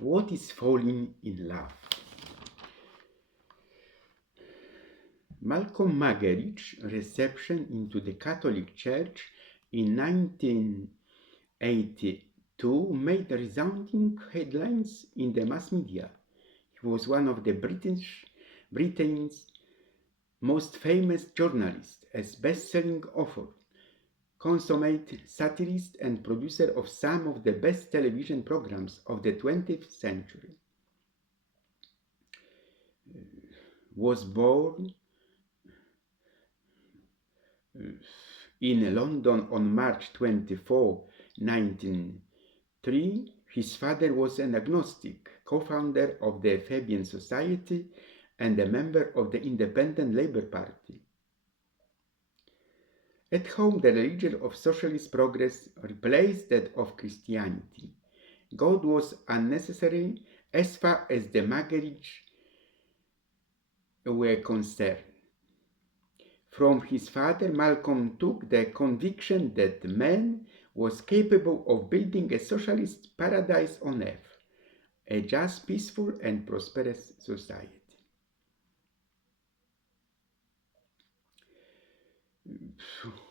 What is falling in love? Malcolm Muggeridge's reception into the Catholic Church in 1982 made resounding headlines in the mass media. He was one of the Britain's most famous journalists, as best-selling author, consummate satirist, and producer of some of the best television programs of the 20th century. Was born in London on March 24, 1903. His father was an agnostic, co-founder of the Fabian Society and a member of the Independent Labour Party. At home, the religion of socialist progress replaced that of Christianity. God was unnecessary as far as the Muggeridge were concerned. From his father, Malcolm took the conviction that man was capable of building a socialist paradise on earth, a just, peaceful, and prosperous society.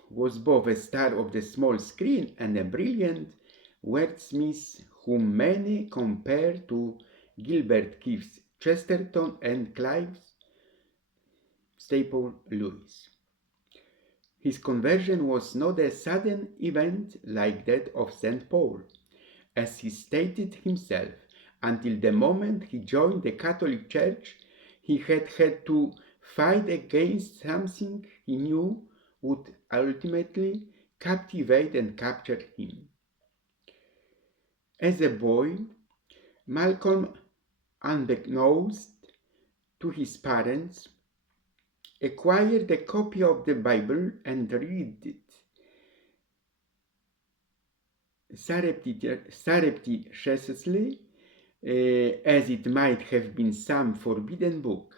Was both a star of the small screen and a brilliant wordsmith whom many compare to Gilbert Keith Chesterton and Clive Staple Lewis. His conversion was not a sudden event like that of St. Paul, as he stated himself. Until the moment he joined the Catholic Church, he had to fight against something he knew would ultimately captivate and capture him. As a boy, Malcolm, unbeknownst to his parents, acquired a copy of the Bible and read it surreptitiously, as it might have been some forbidden book.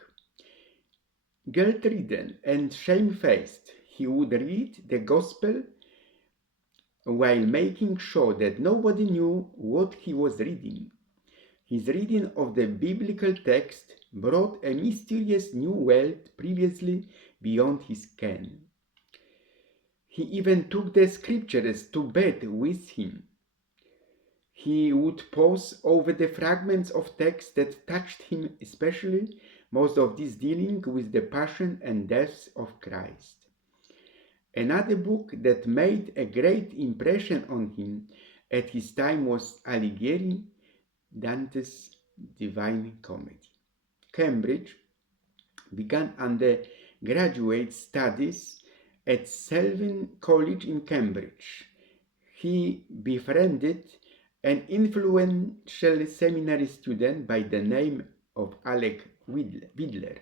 Guilt-ridden and shamefaced, he would read the Gospel while making sure that nobody knew what he was reading. His reading of the biblical text brought a mysterious new world previously beyond his ken. He even took the scriptures to bed with him. He would pause over the fragments of text that touched him especially, most of these dealing with the passion and death of Christ. Another book that made a great impression on him at his time was Alighieri, Dante's Divine Comedy. Cambridge began undergraduate studies at Selwyn College in Cambridge. He befriended an influential seminary student by the name of Alec Widler.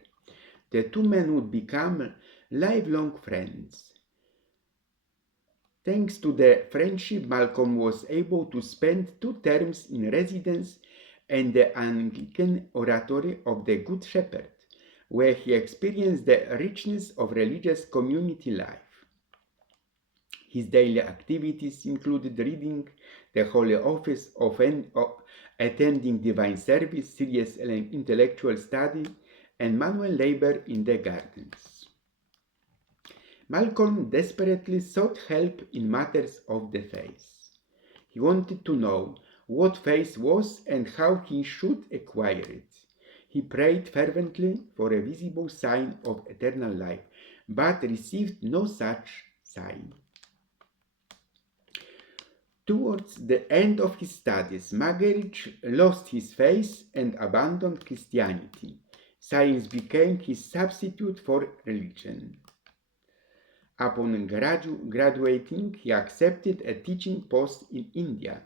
The two men would become lifelong friends. Thanks to the friendship, Malcolm was able to spend 2 terms in residence in the Anglican Oratory of the Good Shepherd, where he experienced the richness of religious community life. His daily activities included reading the Holy Office, attending divine service, serious intellectual study, and manual labor in the gardens. Malcolm desperately sought help in matters of the faith. He wanted to know what faith was and how he should acquire it. He prayed fervently for a visible sign of eternal life, but received no such sign. Towards the end of his studies, Muggeridge lost his faith and abandoned Christianity. Science became his substitute for religion. Upon graduating, he accepted a teaching post in India.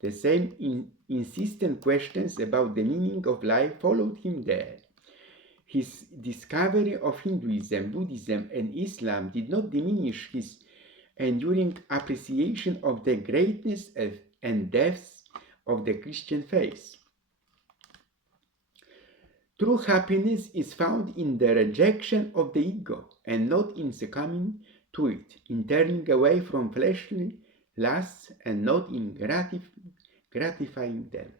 The same insistent questions about the meaning of life followed him there. His discovery of Hinduism, Buddhism, and Islam did not diminish his enduring appreciation of the greatness and depths of the Christian faith. True happiness is found in the rejection of the ego and not in succumbing to it, in turning away from fleshly lusts and not in gratifying them.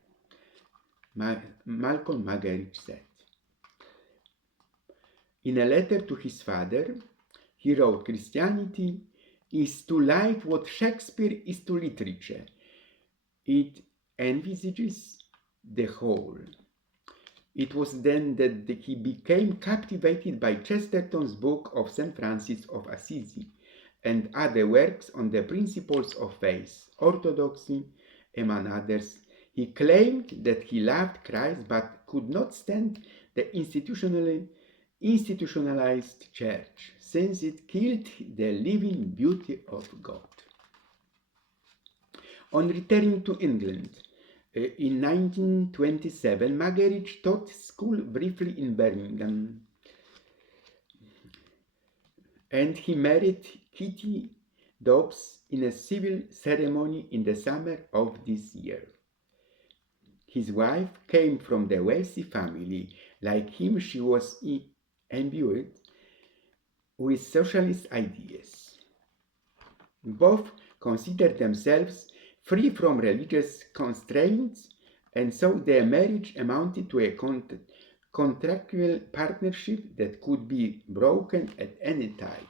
Malcolm Muggeridge said. In a letter to his father, he wrote, "Christianity is to life what Shakespeare is to literature. It envisages the whole." It was then that he became captivated by Chesterton's book of St. Francis of Assisi and other works on the principles of faith, orthodoxy, among others. He claimed that he loved Christ but could not stand the institutionalized church, since it killed the living beauty of God. On returning to England, in 1927, Muggeridge taught school briefly in Birmingham, and he married Kitty Dobbs in a civil ceremony in the summer of this year. His wife came from the wealthy family. Like him, she was imbued with socialist ideas. Both considered themselves free from religious constraints, and so their marriage amounted to a contractual partnership that could be broken at any time.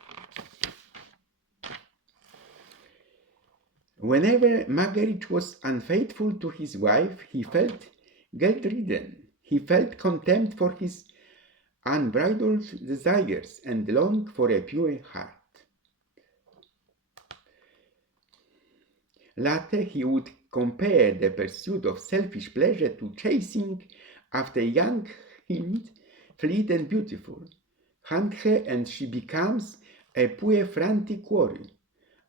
Whenever Muggeridge was unfaithful to his wife, he felt guilt-ridden. He felt contempt for his unbridled desires and longed for a pure heart. Later, he would compare the pursuit of selfish pleasure to chasing after a young hind, fleet and beautiful. Hunt her and she becomes a poor frantic quarry.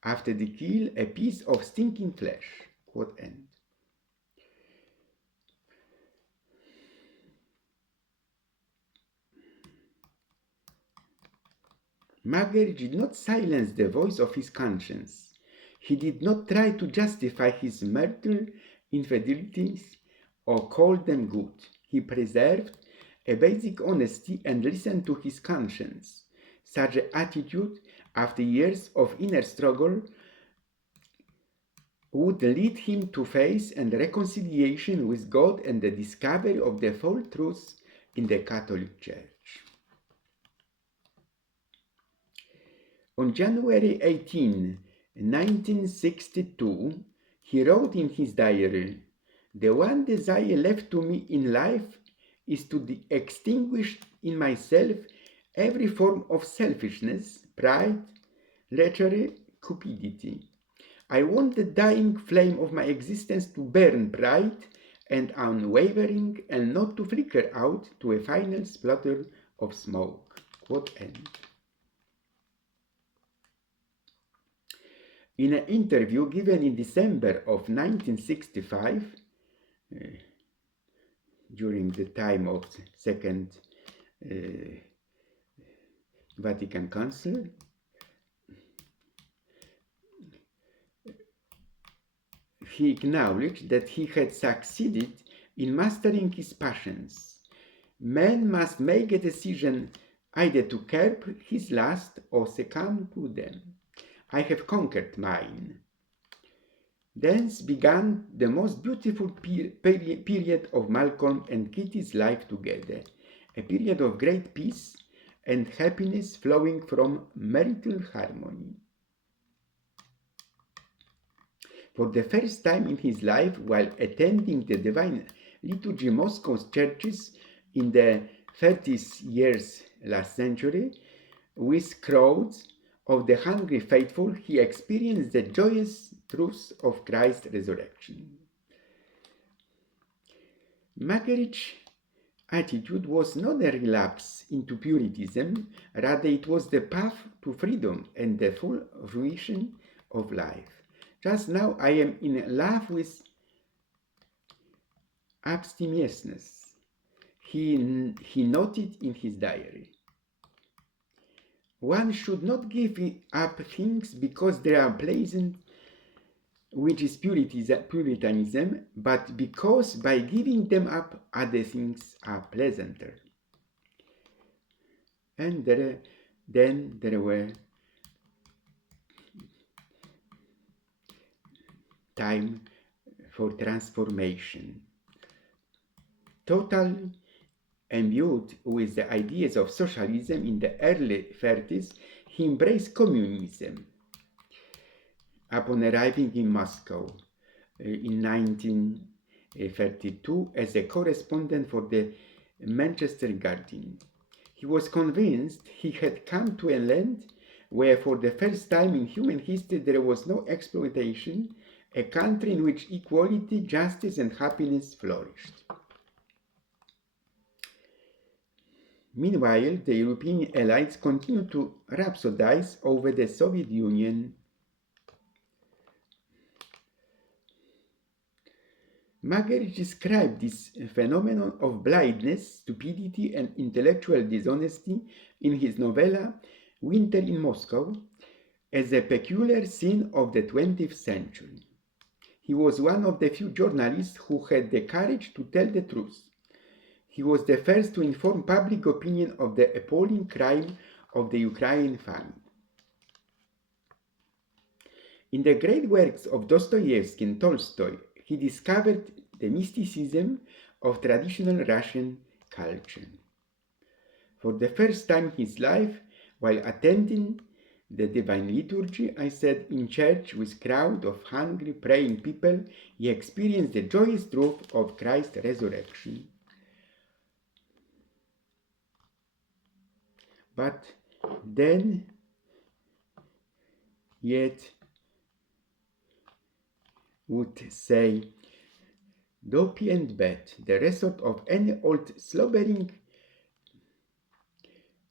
After the kill, a piece of stinking flesh. Quote end. Muggeridge did not silence the voice of his conscience. He did not try to justify his marital infidelities or call them good. He preserved a basic honesty and listened to his conscience. Such an attitude, after years of inner struggle, would lead him to faith and reconciliation with God and the discovery of the full truth in the Catholic Church. On January 18, 1962, he wrote in his diary, "The one desire left to me in life is to extinguish in myself every form of selfishness, pride, lechery, cupidity. I want the dying flame of my existence to burn bright and unwavering and not to flicker out to a final splutter of smoke." Quote end. In an interview given in December of 1965, during the time of the Second Vatican Council, he acknowledged that he had succeeded in mastering his passions. Man must make a decision either to curb his lust or succumb to them. I have conquered mine. Thence began the most beautiful period of Malcolm and Kitty's life together, a period of great peace and happiness flowing from marital harmony. For the first time in his life, while attending the Divine Liturgy Moscow's churches in the 30th years last century, with crowds of the hungry faithful, he experienced the joyous truth of Christ's resurrection. Muggeridge's attitude was not a relapse into Puritanism, rather it was the path to freedom and the full fruition of life. Just now I am in love with abstemiousness, he noted in his diary. One should not give up things because they are pleasant, which is Puritanism, but because by giving them up, other things are pleasanter. And then there were time for transformation. totally imbued with the ideas of socialism in the early 30s, he embraced communism. Upon arriving in Moscow in 1932 as a correspondent for the Manchester Guardian, he was convinced he had come to a land where for the first time in human history there was no exploitation, a country in which equality, justice and happiness flourished. Meanwhile, the European elites continued to rhapsodize over the Soviet Union. Magaric described this phenomenon of blindness, stupidity, and intellectual dishonesty in his novella Winter in Moscow as a peculiar sin of the 20th century. He was one of the few journalists who had the courage to tell the truth. He was the first to inform public opinion of the appalling crime of the Ukrainian famine. In the great works of Dostoevsky and Tolstoy, he discovered the mysticism of traditional Russian culture. For the first time in his life, while attending the Divine Liturgy, I sat in church with crowd of hungry, praying people. He experienced the joyous truth of Christ's resurrection. But then, yet, would say, dopey and bad, the resort of any old slobbering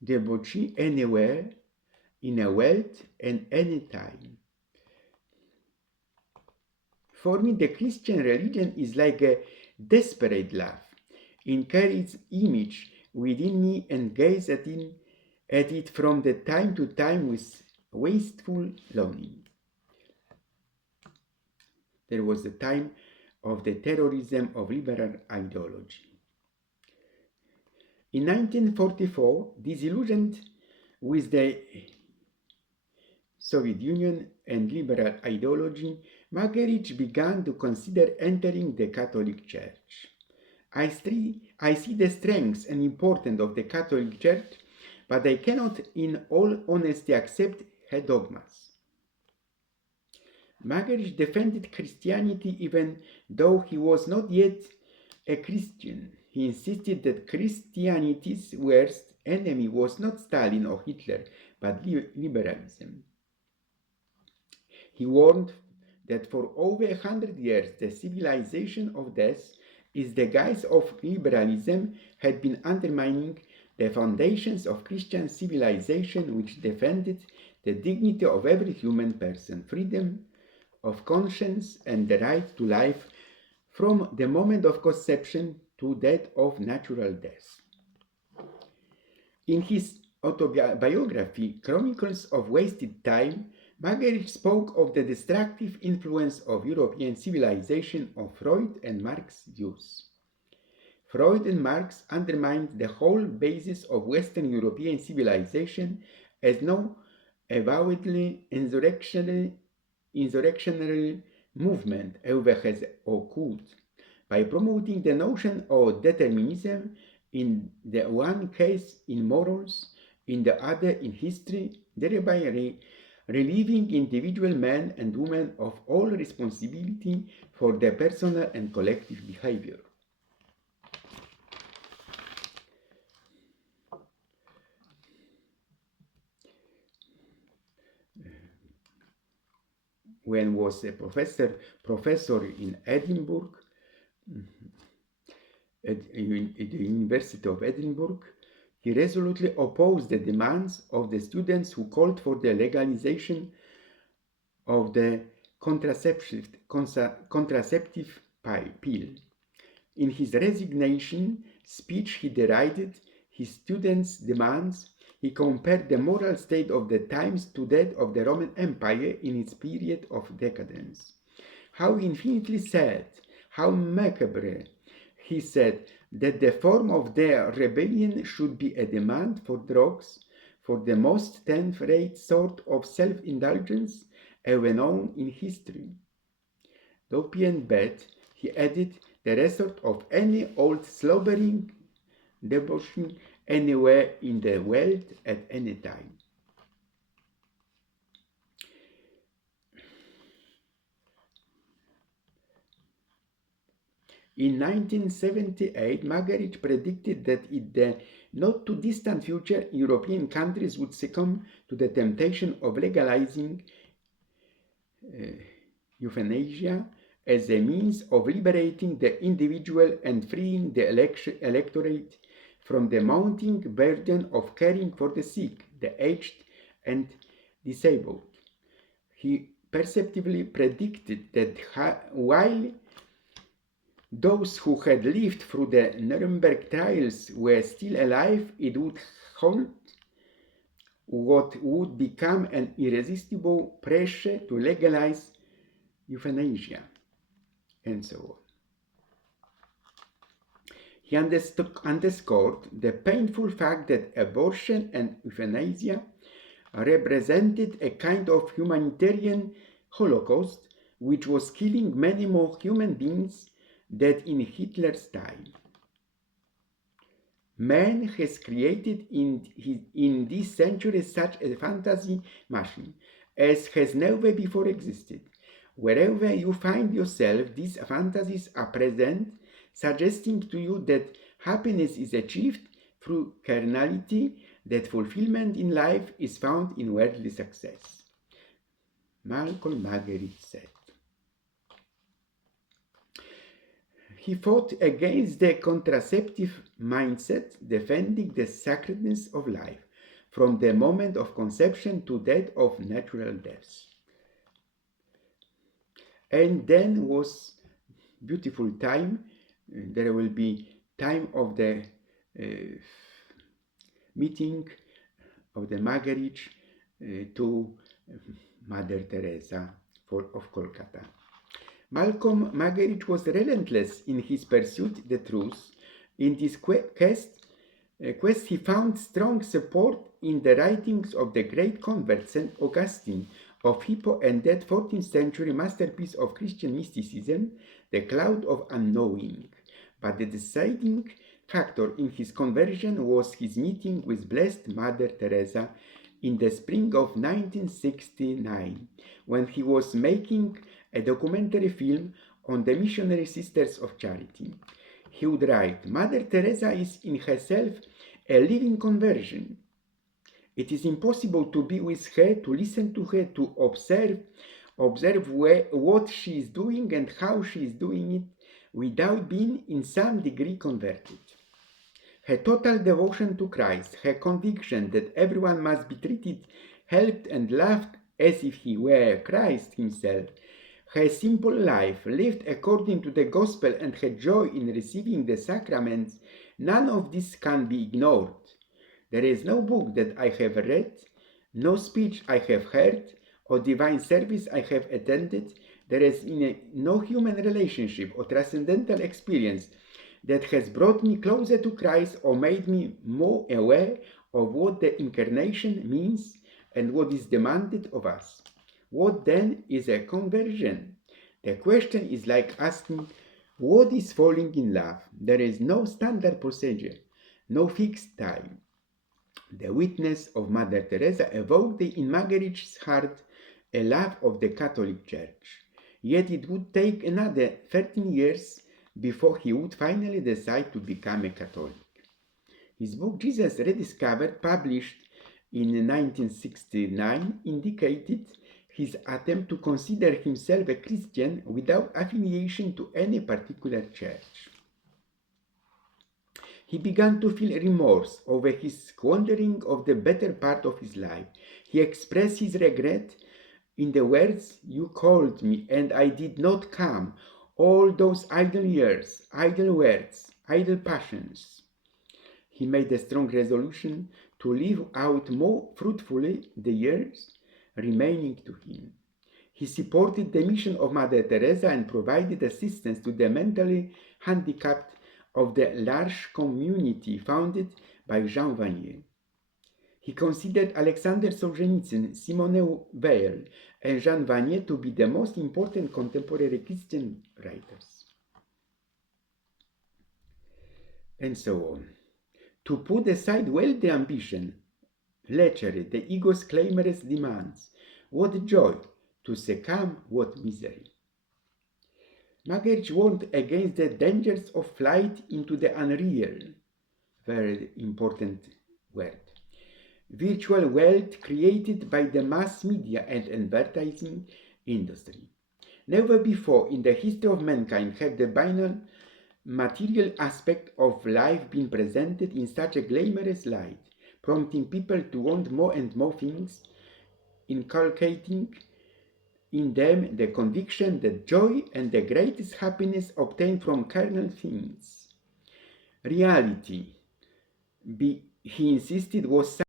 debauchee anywhere, in a world and any time. For me, the Christian religion is like a desperate love. It carries image within me and gaze at it from the time to time with wasteful longing. There was the time of the terrorism of liberal ideology. In 1944, disillusioned with the Soviet Union and liberal ideology, Magaric began to consider entering the Catholic Church. I see the strength and importance of the Catholic Church, but I cannot in all honesty accept her dogmas. Magaric defended Christianity even though he was not yet a Christian. He insisted that Christianity's worst enemy was not Stalin or Hitler, but liberalism. He warned that for over 100 years the civilization of death, in the guise of liberalism, had been undermining the foundations of Christian civilization, which defended the dignity of every human person, freedom of conscience and the right to life from the moment of conception to that of natural death. In his autobiography, Chronicles of Wasted Time, Magaric spoke of the destructive influence of European civilization on Freud and Marx's views. Freud and Marx undermined the whole basis of Western European civilization as no avowedly insurrectionary movement ever has occurred, by promoting the notion of determinism in the one case in morals, in the other in history, thereby relieving individual men and women of all responsibility for their personal and collective behavior. When was a professor in Edinburgh, at the University of Edinburgh, he resolutely opposed the demands of the students who called for the legalization of the contraceptive pill. In his resignation speech, he derided his students' demands. He compared the moral state of the times to that of the Roman Empire in its period of decadence. How infinitely sad, how macabre, he said, that the form of their rebellion should be a demand for drugs, for the most tenth-rate sort of self-indulgence ever known in history. Dopey and bad, he added, the resort of any old slobbering debauchee anywhere in the world at any time. In 1978, Margaret predicted that in the not too distant future, European countries would succumb to the temptation of legalizing euthanasia as a means of liberating the individual and freeing the electorate from the mounting burden of caring for the sick, the aged, and disabled. He perceptively predicted that while those who had lived through the Nuremberg trials were still alive, it would halt what would become an irresistible pressure to legalize euthanasia, and so on. He underscored the painful fact that abortion and euthanasia represented a kind of humanitarian holocaust which was killing many more human beings than in Hitler's time. Man has created in this century such a fantasy machine as has never before existed. Wherever you find yourself, these fantasies are present, suggesting to you that happiness is achieved through carnality, that fulfillment in life is found in worldly success. Malcolm Margaret said. He fought against the contraceptive mindset, defending the sacredness of life from the moment of conception to that of natural death. And then was beautiful time. There will be time of the meeting of the marriage to Mother Teresa of Kolkata. Malcolm Margaret was relentless in his pursuit of the truth. In this quest, he found strong support in the writings of the great convert St. Augustine of Hippo and that 14th century masterpiece of Christian mysticism, The Cloud of Unknowing. But the deciding factor in his conversion was his meeting with Blessed Mother Teresa in the spring of 1969, when he was making a documentary film on the Missionary Sisters of Charity. He would write, Mother Teresa is in herself a living conversion. It is impossible to be with her, to listen to her, to observe what she is doing and how she is doing it, without being in some degree converted. Her total devotion to Christ, her conviction that everyone must be treated, helped, and loved as if he were Christ himself, her simple life lived according to the gospel, and her joy in receiving the sacraments, none of this can be ignored. There is no book that I have read, no speech I have heard, or divine service I have attended. There is no human relationship or transcendental experience that has brought me closer to Christ or made me more aware of what the incarnation means and what is demanded of us. What then is a conversion? The question is like asking, what is falling in love? There is no standard procedure, no fixed time. The witness of Mother Teresa evoked in Margaret's heart a love of the Catholic Church. Yet it would take another 13 years before he would finally decide to become a Catholic. His book Jesus Rediscovered, published in 1969, indicated his attempt to consider himself a Christian without affiliation to any particular church. He began to feel remorse over his squandering of the better part of his life. He expressed his regret in the words, "You called me, and I did not come. All those idle years, idle words, idle passions." He made a strong resolution to live out more fruitfully the years remaining to him. He supported the mission of Mother Teresa and provided assistance to the mentally handicapped of the large community founded by Jean Vanier. He considered Alexander Solzhenitsyn, Simone Weil, and Jean Vanier to be the most important contemporary Christian writers. and so on. To put aside wealthy ambition, lechery, the ego's clamorous demands, what joy! To succumb, what misery! Magaric warned against the dangers of flight into the unreal. Very important word. Virtual wealth created by the mass media and advertising industry. Never before in the history of mankind have the banal material aspect of life been presented in such a glamorous light, prompting people to want more and more things, inculcating in them the conviction that joy and the greatest happiness obtained from carnal things. Reality, he insisted, was